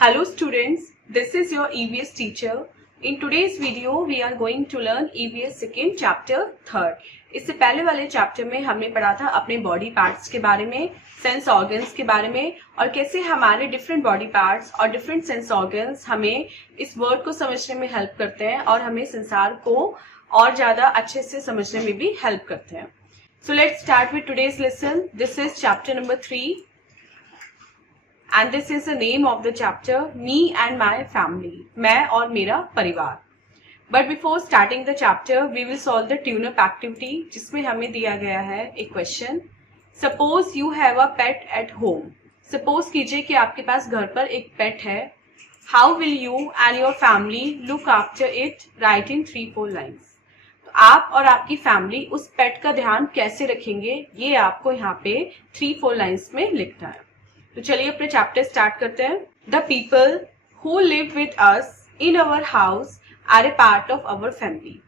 Hello students, this is your EVS teacher. In today's video, we are going to learn EVS second chapter third. इससे पहले वाले chapter में हमने पढ़ा था अपने बॉडी पार्ट्स के बारे में, सेंस ऑर्गन्स के बारे में और कैसे हमारे डिफरेंट बॉडी पार्ट्स और डिफरेंट सेंस ऑर्गन्स हमें इस वर्ड को समझने में हेल्प करते हैं और हमें संसार को और ज्यादा अच्छे से समझने में भी हेल्प करते हैं. So let's start with today's lesson. This is chapter number 3. And this is the name of the chapter, Me and My Family. मैं और मेरा परिवार. But before starting the chapter, we will solve the tune-up activity, जिसमें हमें दिया गया है एक question. Suppose you have a pet at home. Suppose कीजिए कि आपके पास घर पर एक pet है. How will you and your family look after it? Write in 3-4 lines. तो आप और आपकी फैमिली उस पेट का ध्यान कैसे रखेंगे, ये आपको यहाँ पे 3-4 लाइन्स में लिखना है. तो चलिए अपने चैप्टर स्टार्ट करते हैं. The people who live with us in our house are a part of our family.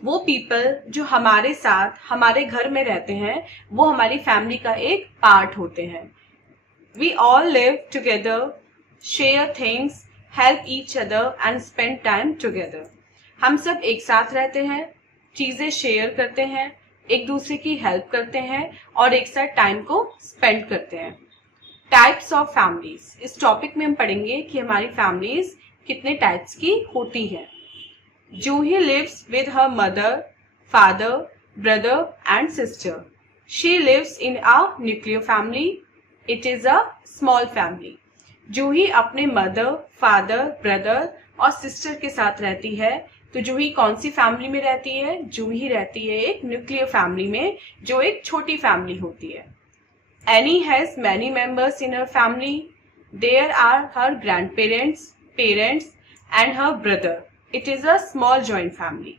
वो पीपल जो हमारे साथ हमारे घर में रहते हैं वो हमारी फैमिली का एक पार्ट होते हैं. We all live together, share things, help each other and spend time together. हम सब एक साथ रहते हैं, चीजें शेयर करते हैं, एक दूसरे की हेल्प करते हैं और एक साथ टाइम को स्पेंड करते हैं. Types of families. इस टॉपिक में हम पढ़ेंगे कि हमारी फैमिलीज कितने टाइप्स की होती हैं. Juhi lives with her mother, father, brother and sister. She lives in a nuclear family. It is a small family. Juhi अपने मदर, फादर, ब्रदर और सिस्टर के साथ रहती है. तो जूही कौन सी फैमिली में रहती है? जूही रहती है एक न्यूक्लियर फैमिली में, जो एक छोटी फैमिली होती है. Annie has many members in her family. There are her grandparents, parents and her brother. It is a small joint family.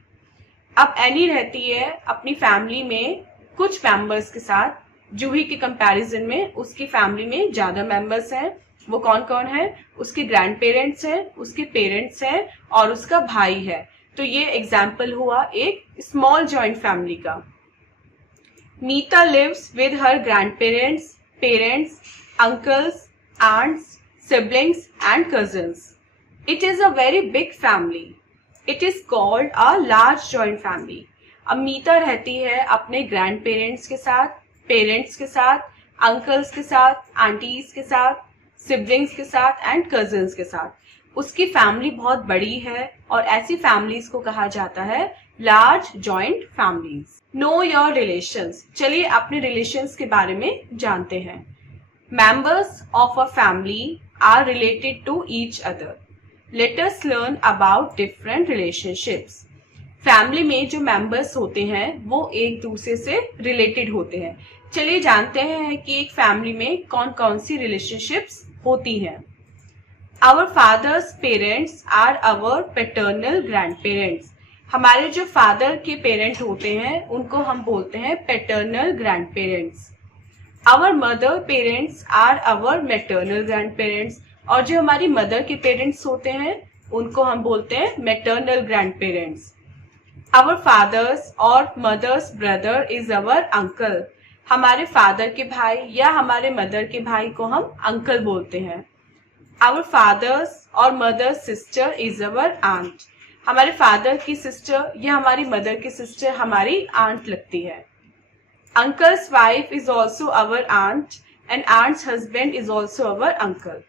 अब एनी रहती है अपनी फैमिली में कुछ मेंबर्स के साथ. जूही के कंपैरिजन में उसकी फैमिली में ज्यादा मेंबर्स हैं. वो कौन कौन है? उसके ग्रैंड पेरेंट्स हैं, उसके पेरेंट्स हैं और उसका भाई है. तो ये एग्जाम्पल हुआ एक स्मॉल जॉइंट फैमिली का. Meeta lives with her grandparents, parents, uncles, aunts, siblings and cousins. It is a very big family. It is called a large joint family. अब मीता रहती है अपने ग्रैंड पेरेंट्स के साथ, पेरेंट्स के साथ, अंकल्स के साथ, आंटीज के साथ, सिबलिंग्स के साथ एंड कजिन्स के साथ. उसकी फैमिली बहुत बड़ी है और ऐसी फैमिलीज को कहा जाता है large joint families. Know your relations. चलिए अपने रिलेशंस के बारे में जानते हैं. Members of a family are related to each other. Let us learn about different relationships. Family में जो मेंबर्स होते हैं वो एक दूसरे से रिलेटेड होते हैं. चलिए जानते हैं कि एक फैमिली में कौन कौन सी रिलेशनशिप्स होती हैं. Our fathers parents are our paternal grandparents. हमारे जो फादर के पेरेंट होते हैं उनको हम बोलते हैं paternal grand parents. Our mother parents are our maternal grand parents. और जो हमारी मदर के पेरेंट्स होते हैं उनको हम बोलते हैं maternal grand parents. Our father's और mother's brother is our uncle. हमारे फादर के भाई या हमारे मदर के भाई को हम अंकल बोलते हैं. आवर फादर्स और mother's sister is our aunt. हमारे फादर की सिस्टर या हमारी मदर की सिस्टर हमारी आंट लगती है. Uncle's wife is also our aunt and aunt's husband is also our uncle.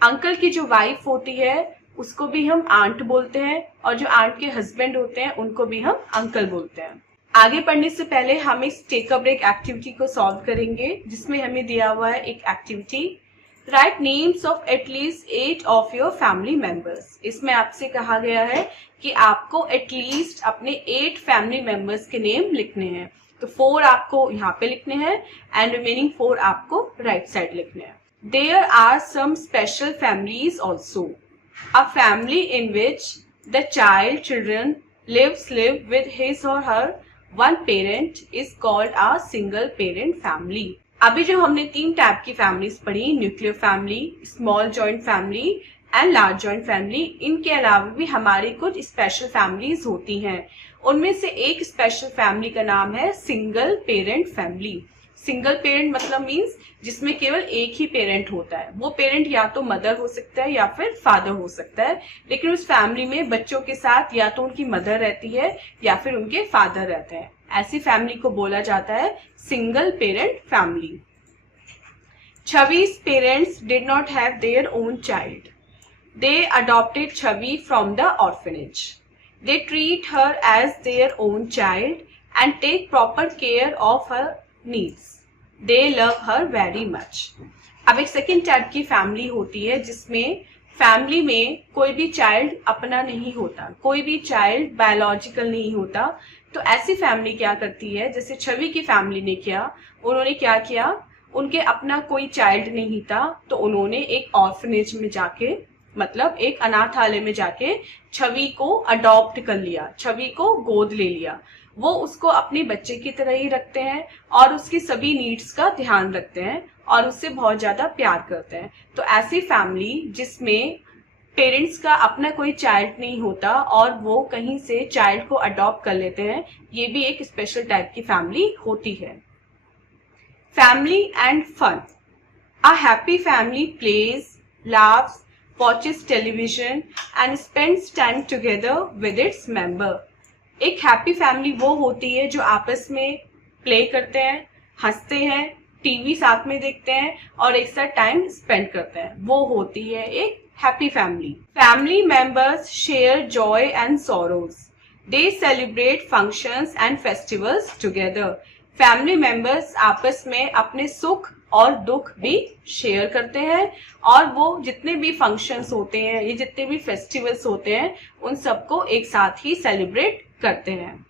Uncle की जो वाइफ होती है उसको भी हम आंट बोलते हैं और जो आंट के हस्बैंड होते हैं उनको भी हम अंकल बोलते हैं. आगे पढ़ने से पहले हम इस टेक अ ब्रेक एक्टिविटी को सॉल्व करेंगे, जिसमें हमें दिया हुआ है एक activity. Right names of at least 8 of your family members. इसमें आपसे कहा गया है कि आपको एटलीस्ट अपने 8 फैमिली मेंबर्स के नेम लिखने हैं. तो 4 आपको यहाँ पे लिखने हैं एंड रिमेनिंग 4 आपको राइट साइड लिखने हैं. There are some special families also. A family in which the children live with his or her one parent is called a single parent family. अभी जो हमने 3 टाइप की फैमिलीज पढ़ी, nuclear family, small joint family and large joint family, इनके अलावा भी हमारी कुछ स्पेशल फैमिलीज होती हैं. उनमें से एक स्पेशल फैमिली का नाम है single parent family. Single parent मतलब मीन्स जिसमें केवल एक ही पेरेंट होता है। वो पेरेंट या तो मदर हो सकता है या फिर फादर हो सकता है, लेकिन उस फैमिली में बच्चों के साथ या तो उनकी मदर रहती है या फिर उनके फादर रहते हैं। ऐसी फैमिली को बोला जाता है single parent family. Chavi's parents did not have their own child. They adopted Chavi from the orphanage. They treat her as their own child and take proper care of her needs. They love her very much. अब एक second type की family होती है जिसमें family में कोई भी child अपना नहीं होता, कोई भी चाइल्ड बायोलॉजिकल नहीं होता। तो ऐसी फैमिली क्या करती है, जैसे छवि की फैमिली ने किया, उन्होंने क्या किया, उनके अपना कोई चाइल्ड नहीं था तो उन्होंने एक ऑर्फनेज में जाके, मतलब एक अनाथालय में जाके छवि को अडॉप्ट कर लिया, छवि को गोद ले लिया। वो उसको अपने बच्चे की तरह ही रखते हैं और उसकी सभी नीड्स का ध्यान रखते हैं और उससे बहुत ज्यादा प्यार करते हैं। तो ऐसी फैमिली जिसमें पेरेंट्स का अपना कोई चाइल्ड नहीं होता और वो कहीं से चाइल्ड को अडॉप्ट कर लेते हैं, ये भी एक स्पेशल टाइप की फैमिली होती है। Family and fun. A happy family plays, laughs, watches television and spends time together with its member. एक हैप्पी फैमिली वो होती है जो आपस में प्ले करते हैं, हंसते हैं, टीवी साथ में देखते हैं और एक साथ टाइम स्पेंड करते हैं, वो होती है एक happy family. Family members share Joy and sorrows. They celebrate functions and festivals together. Family members आपस में अपने सुख और दुख भी शेयर करते हैं और वो जितने भी फंक्शंस होते हैं, ये जितने भी फेस्टिवल्स होते हैं, उन सबको एक साथ ही सेलिब्रेट करते हैं।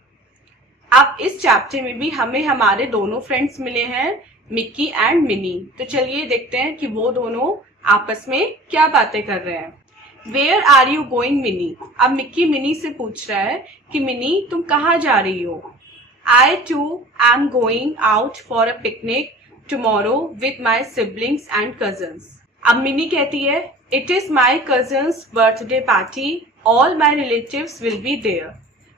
अब इस चैप्टर में भी हमें हमारे दोनों फ्रेंड्स मिले हैं, मिक्की एंड मिनी। तो चलिए देखते हैं कि वो दोनों आपस में क्या बातें कर रहे हैं। Where are you going Minnie? अब मिक्की मिनी से पूछ रहा है कि मिनी तुम कहाँ जा रही हो? I too am going out for a picnic tomorrow with my siblings and cousins. अब मिनी कहती है It is my cousin's birthday party. All my relatives will be there.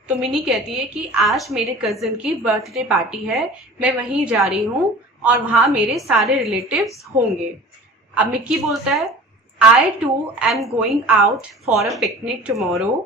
तो मिनी कहती है कि आज मेरे कजिन की बर्थडे पार्टी है, मैं वहीं जा रही हूँ और वहां मेरे सारे रिलेटिव्स होंगे। अब मिक्की बोलता है I too am going out for a picnic tomorrow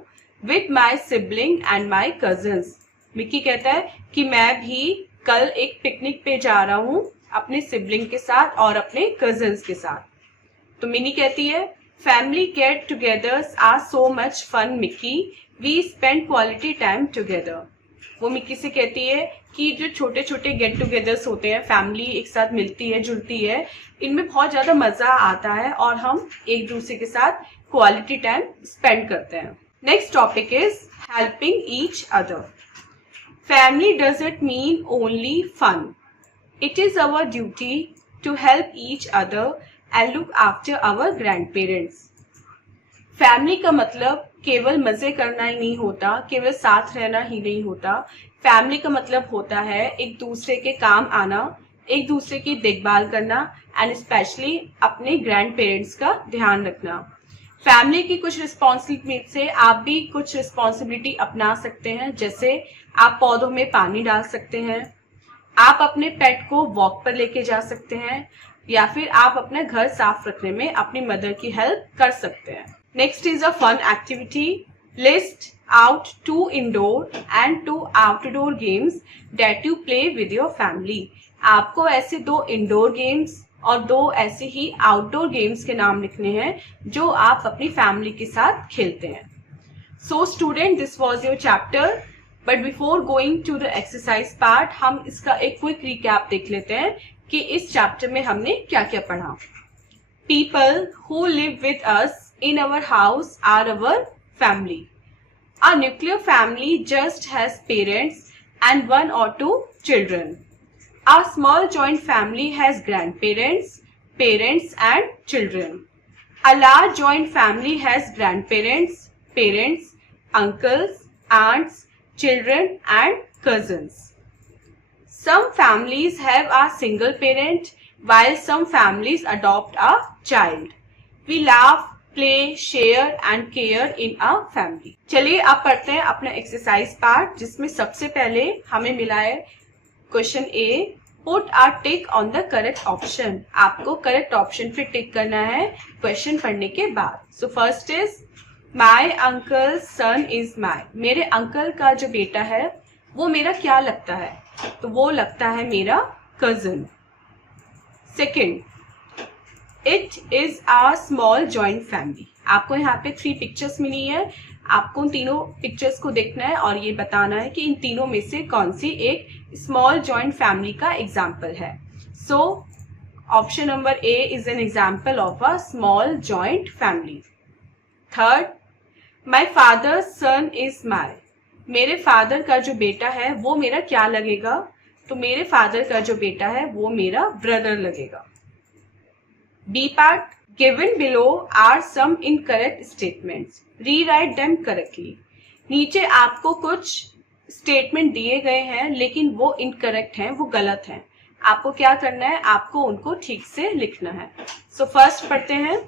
with my sibling and my cousins. Mickey कहता है कि मैं भी कल एक पिकनिक पे जा रहा हूँ अपने सिबलिंग के साथ और अपने कजिन्स के साथ। तो मिनी कहती है family get togethers are so much fun Mickey, we spend quality time together. वो मिक्की से कहती है कि जो छोटे छोटे गेट टुगेदर्स होते हैं, फैमिली एक साथ मिलती है, जुड़ती है, इनमें बहुत ज्यादा मजा आता है और हम एक दूसरे के साथ क्वालिटी टाइम स्पेंड करते हैं। Next topic is helping each other. Family doesn't mean only fun. It is our duty to help each other and look after our grandparents. Family का मतलब केवल मजे करना ही नहीं होता, केवल साथ रहना ही नहीं होता। Family का मतलब होता है एक दूसरे के काम आना, एक दूसरे की देखभाल करना एंड स्पेशली अपने ग्रैंड पेरेंट्स का ध्यान रखना। फैमिली की कुछ रिस्पॉन्सिबिलिटी से आप भी कुछ रिस्पॉन्सिबिलिटी अपना सकते हैं, जैसे आप पौधों में पानी डाल सकते हैं, आप अपने पेट को वॉक पर लेके जा सकते हैं या फिर आप अपना घर साफ रखने में अपनी मदर की हेल्प कर सकते हैं। Next is a fun activity. List out 2 indoor and 2 outdoor games that you play with your family. आपको ऐसे 2 इंडोर गेम्स और 2 ऐसे ही आउटडोर गेम्स के नाम लिखने हैं जो आप अपनी फैमिली के साथ खेलते हैं। So student, this was your chapter, but before going to the exercise part हम इसका एक क्विक रिकैप देख लेते हैं कि इस चैप्टर में हमने क्या क्या पढ़ा। People who live with us in our house are our family. A nuclear family just has parents and 1 or 2 children. A small joint family has grandparents, parents and children. A large joint family has grandparents, parents, uncles, aunts, children and cousins. Some families have a single parent while some families adopt a child. We laugh, play, share and care in a family. चलिए अब पढ़ते हैं अपना exercise part, जिसमें सबसे पहले हमें मिला है question A, put a tick on the correct option. आपको करेक्ट ऑप्शन पे टिक करना है क्वेश्चन पढ़ने के बाद। So first is my uncle son is my. मेरे अंकल का जो बेटा है वो मेरा क्या लगता है, तो वो लगता है मेरा cousin. Second, it is a small joint family. आपको यहाँ पे 3 पिक्चर्स मिली है, आपको उन तीनों पिक्चर्स को देखना है और ये बताना है कि इन तीनों में से कौन सी एक स्मॉल जॉइंट फैमिली का एग्जाम्पल है। So option number A is an example of a small joint family. Third, my father son is my. मेरे फादर का जो बेटा है वो मेरा क्या लगेगा, तो मेरे फादर का जो बेटा है वो मेरा ब्रदर लगेगा। B part, given below are some incorrect statements, rewrite them correctly. नीचे आपको कुछ स्टेटमेंट दिए गए हैं लेकिन वो इनकरेक्ट हैं, वो गलत हैं। आपको क्या करना है, आपको उनको ठीक से लिखना है। सो फर्स्ट पढ़ते हैं,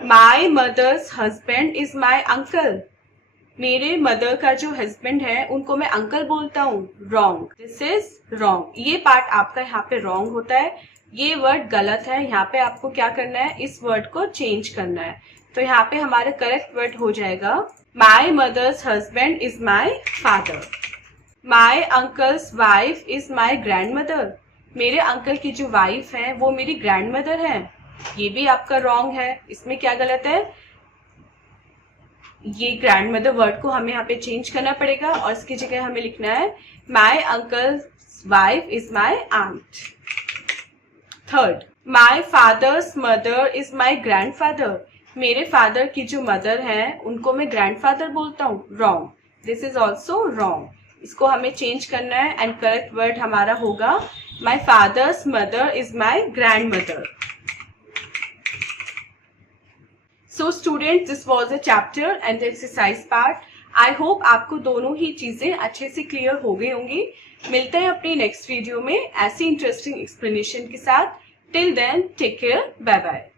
my mother's husband is my uncle. मेरे मदर का जो हस्बैंड है उनको मैं अंकल बोलता हूँ। Wrong, this is wrong. ये पार्ट आपका यहाँ पे रॉन्ग होता है, ये वर्ड गलत है। यहाँ पे आपको क्या करना है, इस वर्ड को चेंज करना है। तो यहाँ पे हमारा करेक्ट वर्ड हो जाएगा my mother's husband is my father. My uncle's wife is my grandmother. मेरे अंकल की जो वाइफ है वो मेरी ग्रैंड मदर है। ये भी आपका रॉन्ग है। इसमें क्या गलत है, ये ग्रैंड मदर वर्ड को हमें यहाँ पे चेंज करना पड़ेगा और इसकी जगह हमें लिखना है my uncle's wife is my aunt. Third, my father's mother is my grandfather. मेरे फादर की जो मदर है उनको मैं ग्रैंडफादर बोलता हूँ। Wrong, this is also wrong. इसको हमें चेंज करना है एंड करेक्ट वर्ड हमारा होगा माई father's mother is my grand mother. So student, this was a chapter and exercise part. I hope आपको दोनों ही चीजें अच्छे से क्लियर हो गई होंगी। मिलते हैं अपनी नेक्स्ट वीडियो में ऐसी इंटरेस्टिंग एक्सप्लेनेशन के साथ। Till then, take care, bye bye.